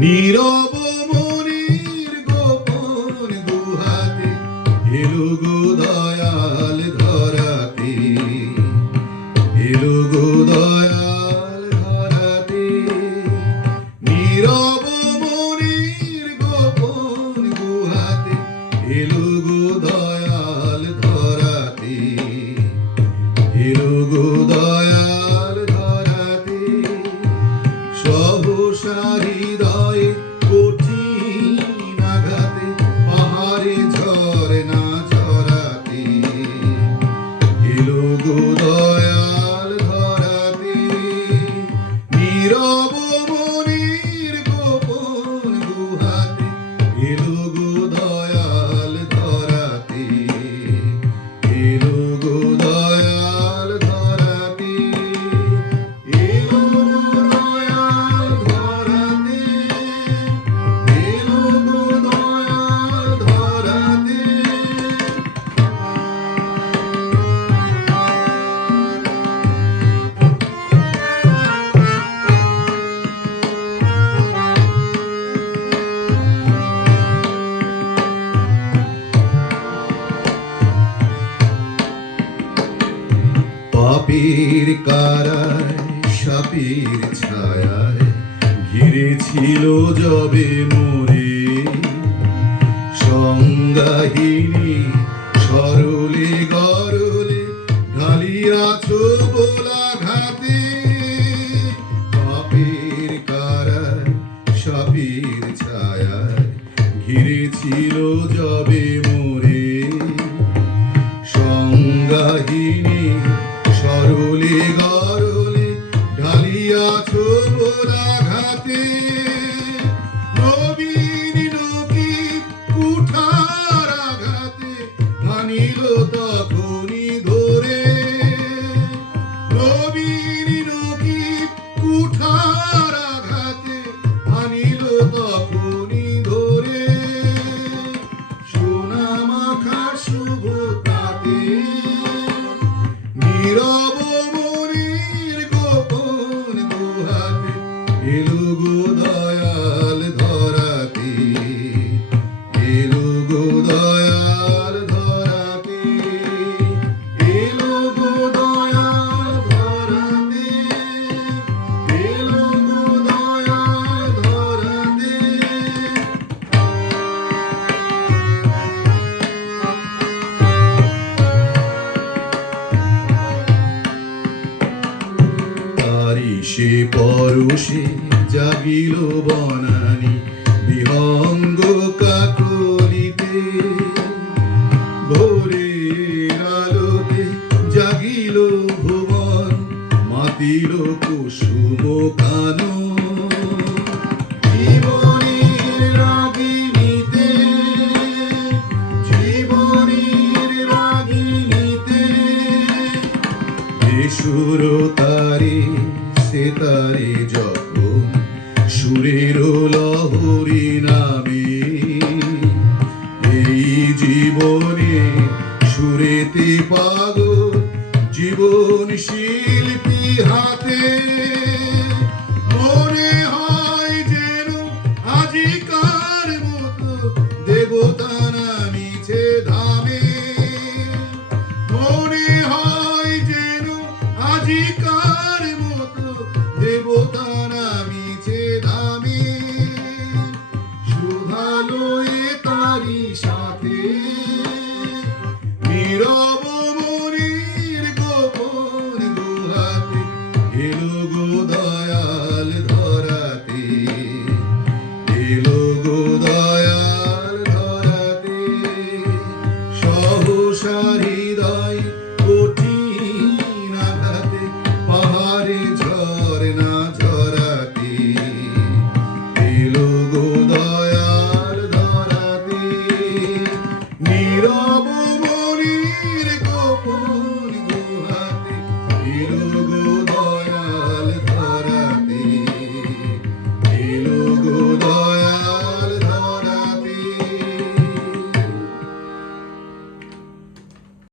নীরব মনির গোপন গুহাতে এলো গো দয়াল ধরাতে। এলো গো দয়াল ধরাতে। নীরব মনির গোপন গুহাতে এলো গো সহসা হৃদয়ে কঠিন আঘাতে পাহাড়ে ঝরনা ঝরাতে। এলো গো দয়াল ধরাতে। নীরব মনির গোপন পাপের কারায়, সাপের ছায়ায় ঘিরেছিল যবে মোরে। সংজ্ঞাহীনী সরলে গরলে ঢালিয়াছ বোলা ঘাতে পাপের কারায়, সাপের ছায়ায় ঘিরেছিল যবে মোরে। সংজ্ঞাহীনী সরলে পরশে জাগিল বনানি বিহঙ্গ কাকলিতে। ভোরের আলোতে জাগিল ভুবন মাতিল কুসুম কানো তারে যখন সুরের লহরি নামে এই জীবনে সুরেতে পাগল জীবন শিল্পী হাতে।